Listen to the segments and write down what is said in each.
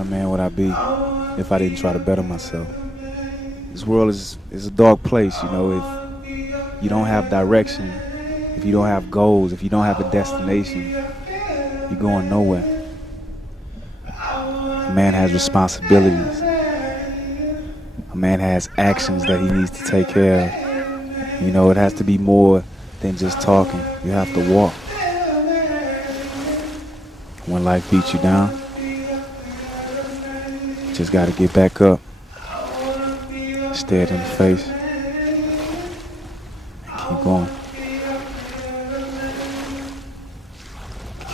kind of man would I be if I didn't try to better myself? This world is a dark place, you know. If you don't have direction, if you don't have goals, if you don't have a destination, you're going nowhere. A man has responsibilities. A man has actions that he needs to take care of. You know, it has to be more than just talking. You have to walk. When life beats you down, you just got to get back up, stare it in the face, and keep going.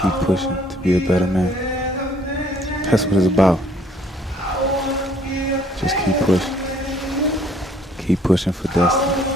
Keep pushing to be a better man. That's what it's about. Just keep pushing. Keep pushing for destiny.